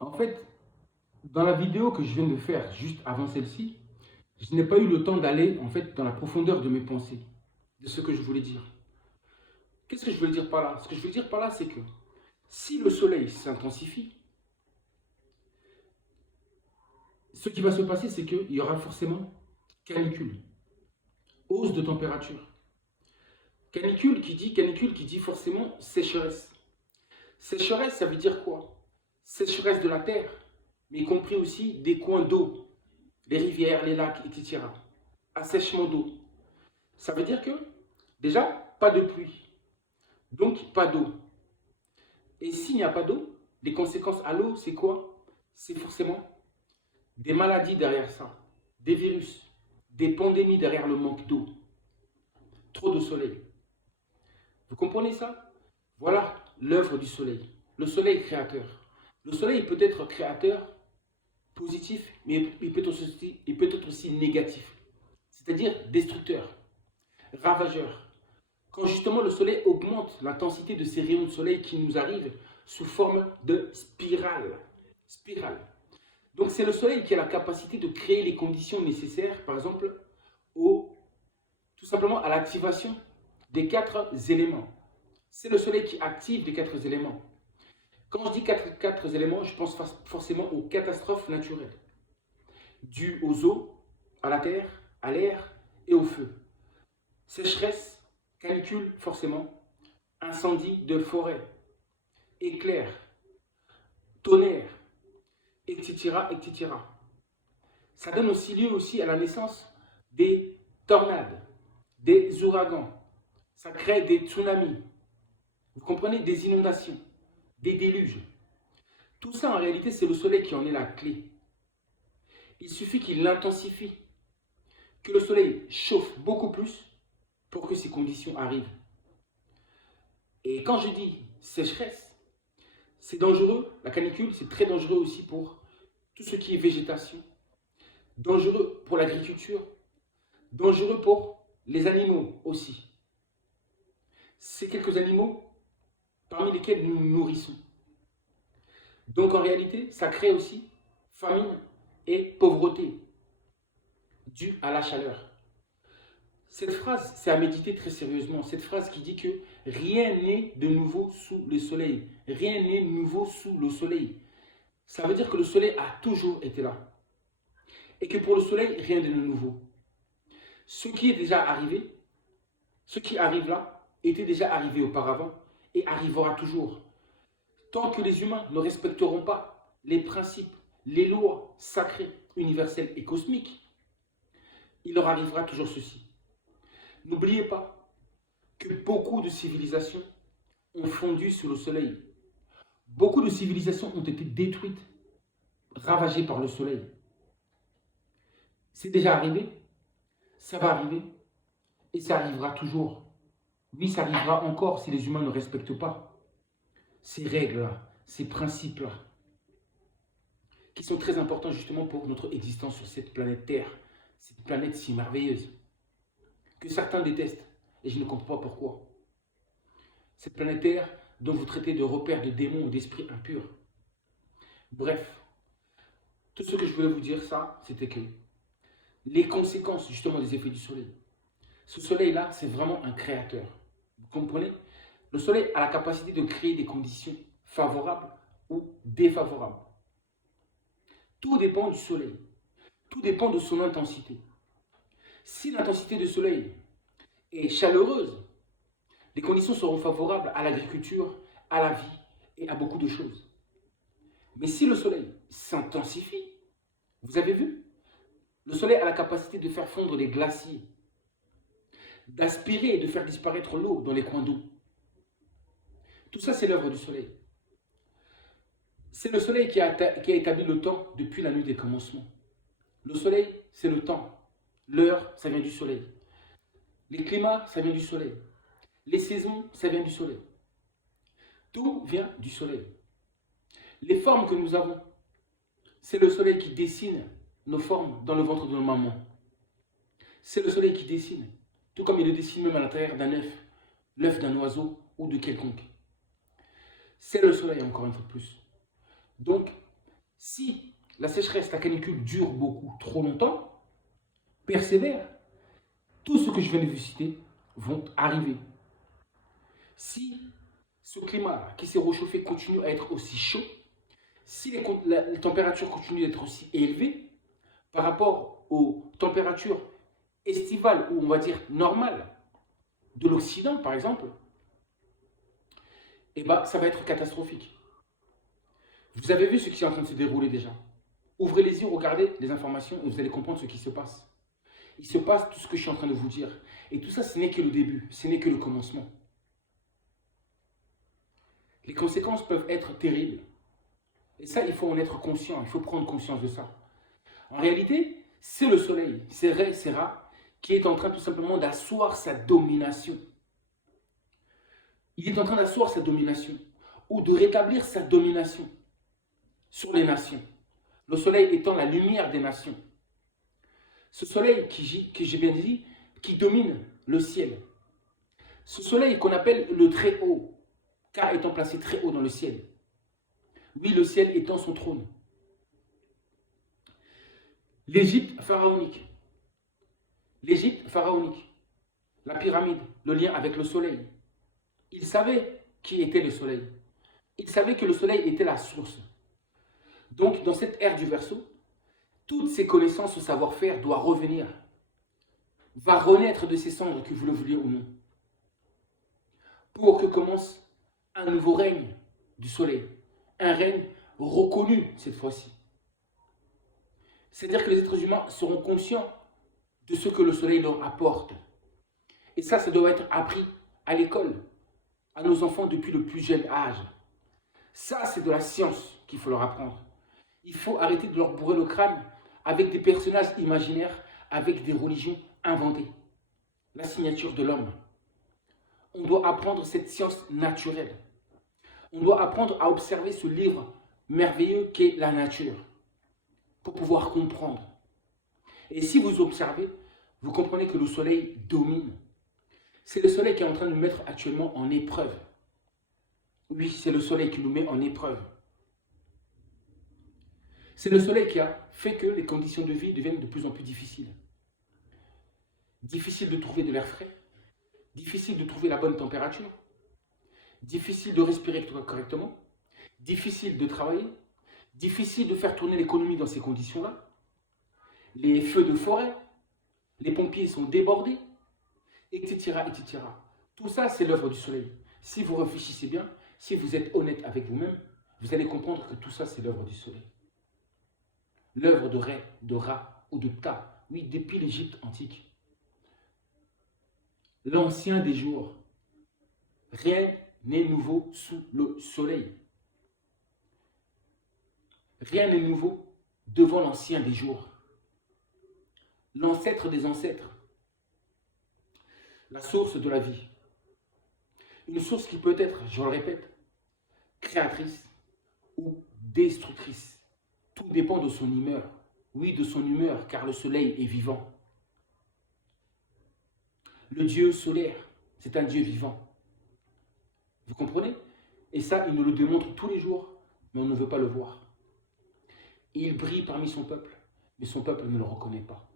En fait, dans la vidéo que je viens de faire juste avant celle-ci, je n'ai pas eu le temps d'aller en fait dans la profondeur de mes pensées, de ce que je voulais dire. Qu'est-ce que je voulais dire par là? Ce que je veux dire par là, c'est que si le soleil s'intensifie, ce qui va se passer, c'est qu'il y aura forcément canicule, hausse de température. Canicule qui dit forcément sécheresse. Sécheresse, ça veut dire quoi? Sécheresse de la terre, mais y compris aussi des coins d'eau, les rivières, les lacs, etc. Assèchement d'eau. Ça veut dire que, déjà, pas de pluie, donc pas d'eau. Et s'il n'y a pas d'eau, les conséquences à l'eau, c'est quoi? C'est forcément des maladies derrière ça, des virus, des pandémies derrière le manque d'eau, trop de soleil. Vous comprenez ça? Voilà l'œuvre du soleil. Le soleil est créateur. Le soleil peut être créateur positif, mais il peut être aussi négatif, c'est-à-dire destructeur, ravageur. Quand justement le soleil augmente l'intensité de ces rayons de soleil qui nous arrivent sous forme de spirale. Spirale. Donc c'est le soleil qui a la capacité de créer les conditions nécessaires, par exemple, tout simplement à l'activation des quatre éléments. C'est le soleil qui active les quatre éléments. Quand je dis quatre éléments, je pense forcément aux catastrophes naturelles, dues aux eaux, à la terre, à l'air et au feu. Sécheresse, canicule forcément, incendie de forêt, éclair, tonnerre, etc., etc. Ça donne aussi lieu aussi à la naissance des tornades, des ouragans. Ça crée des tsunamis. Vous comprenez? Des inondations, des déluges. Tout ça, en réalité, c'est le soleil qui en est la clé. Il suffit qu'il l'intensifie, que le soleil chauffe beaucoup plus pour que ces conditions arrivent. Et quand je dis sécheresse, c'est dangereux. La canicule, c'est très dangereux aussi pour tout ce qui est végétation. Dangereux pour l'agriculture. Dangereux pour les animaux aussi. Ces quelques animaux parmi lesquels nous nous nourrissons. Donc en réalité, ça crée aussi famine et pauvreté due à la chaleur. Cette phrase, c'est à méditer très sérieusement. Cette phrase qui dit que rien n'est de nouveau sous le soleil. Rien n'est nouveau sous le soleil. Ça veut dire que le soleil a toujours été là. Et que pour le soleil, rien de nouveau. Ce qui est déjà arrivé, ce qui arrive là, était déjà arrivé auparavant et arrivera toujours. Tant que les humains ne respecteront pas les principes, les lois sacrées, universelles et cosmiques, il leur arrivera toujours ceci. N'oubliez pas que beaucoup de civilisations ont fondu sous le soleil. Beaucoup de civilisations ont été détruites, ravagées par le soleil. C'est déjà arrivé, ça va arriver et ça arrivera toujours. Oui, ça arrivera encore si les humains ne respectent pas ces règles-là, ces principes-là, qui sont très importants justement pour notre existence sur cette planète Terre, cette planète si merveilleuse, que certains détestent, et je ne comprends pas pourquoi. Cette planète Terre dont vous traitez de repères de démons ou d'esprits impurs. Bref, tout ce que je voulais vous dire, ça, c'était que les conséquences justement des effets du soleil. Ce soleil-là, c'est vraiment un créateur. Vous comprenez? Le soleil a la capacité de créer des conditions favorables ou défavorables. Tout dépend du soleil. Tout dépend de son intensité. Si l'intensité du soleil est chaleureuse, les conditions seront favorables à l'agriculture, à la vie et à beaucoup de choses. Mais si le soleil s'intensifie, vous avez vu, le soleil a la capacité de faire fondre les glaciers, d'aspirer et de faire disparaître l'eau dans les coins d'eau. Tout ça, c'est l'œuvre du soleil. C'est le soleil qui a établi le temps depuis la nuit des commencements. Le soleil, c'est le temps. L'heure, ça vient du soleil. Les climats, ça vient du soleil. Les saisons, ça vient du soleil. Tout vient du soleil. Les formes que nous avons, c'est le soleil qui dessine nos formes dans le ventre de nos mamans. C'est le soleil qui dessine, tout comme il le dessine même à l'intérieur d'un œuf, l'œuf d'un oiseau ou de quelconque. C'est le soleil encore une fois de plus. Donc, Si la sécheresse, la canicule dure beaucoup, trop longtemps, persévère, tout ce que je viens de vous citer vont arriver. Si ce climat qui s'est réchauffé continue à être aussi chaud, si les températures continuent d'être aussi élevées par rapport aux températures estivales ou on va dire normales de l'Occident par exemple, eh ben, ça va être catastrophique. Vous avez vu ce qui est en train de se dérouler déjà. Ouvrez les yeux, regardez les informations et vous allez comprendre ce qui se passe. Il se passe tout ce que je suis en train de vous dire. Et tout ça, ce n'est que le début, ce n'est que le commencement. Les conséquences peuvent être terribles. Et ça, il faut en être conscient, il faut prendre conscience de ça. En réalité, c'est le soleil, c'est Ra, qui est en train tout simplement d'asseoir sa domination. Il est en train d'asseoir sa domination, ou de rétablir sa domination sur les nations. Le soleil étant la lumière des nations. Ce soleil que j'ai bien dit, qui domine le ciel. Ce soleil qu'on appelle le très haut, car étant placé très haut dans le ciel. Oui, le ciel étant son trône. L'Égypte pharaonique. L'Égypte pharaonique. La pyramide, le lien avec le soleil. Il savait qui était le soleil. Il savait que le soleil était la source. Donc, dans cette ère du Verseau, toutes ces connaissances, ce savoir-faire doit revenir. Va renaître de ses cendres, que vous le vouliez ou non. Pour que commence un nouveau règne du soleil. Un règne reconnu cette fois-ci. C'est-à-dire que les êtres humains seront conscients de ce que le soleil leur apporte. Et ça doit être appris à l'école, à nos enfants depuis le plus jeune âge. Ça, c'est de la science qu'il faut leur apprendre. Il faut arrêter de leur bourrer le crâne avec des personnages imaginaires, avec des religions inventées. La signature de l'homme. On doit apprendre cette science naturelle. On doit apprendre à observer ce livre merveilleux qu'est la nature, pour pouvoir comprendre. Et si vous observez, vous comprenez que le soleil domine. C'est le soleil qui est en train de nous mettre actuellement en épreuve. Oui, c'est le soleil qui nous met en épreuve. C'est le soleil qui a fait que les conditions de vie deviennent de plus en plus difficiles. Difficile de trouver de l'air frais, difficile de trouver la bonne température, difficile de respirer correctement, difficile de travailler, difficile de faire tourner l'économie dans ces conditions-là. Les feux de forêt, les pompiers sont débordés, etc., etc. Tout ça, c'est l'œuvre du soleil. Si vous réfléchissez bien, si vous êtes honnête avec vous-même, vous allez comprendre que tout ça, c'est l'œuvre du soleil. L'œuvre de Ré, de Ra ou de Ta, oui, depuis l'Égypte antique. L'ancien des jours. Rien n'est nouveau sous le soleil. Rien n'est nouveau devant l'ancien des jours. L'ancêtre des ancêtres. La source de la vie. Une source qui peut être, je le répète, créatrice ou destructrice. Tout dépend de son humeur. Oui, de son humeur, car le soleil est vivant. Le Dieu solaire, c'est un Dieu vivant. Vous comprenez? Et ça, il nous le démontre tous les jours, mais on ne veut pas le voir. Il brille parmi son peuple, mais son peuple ne le reconnaît pas.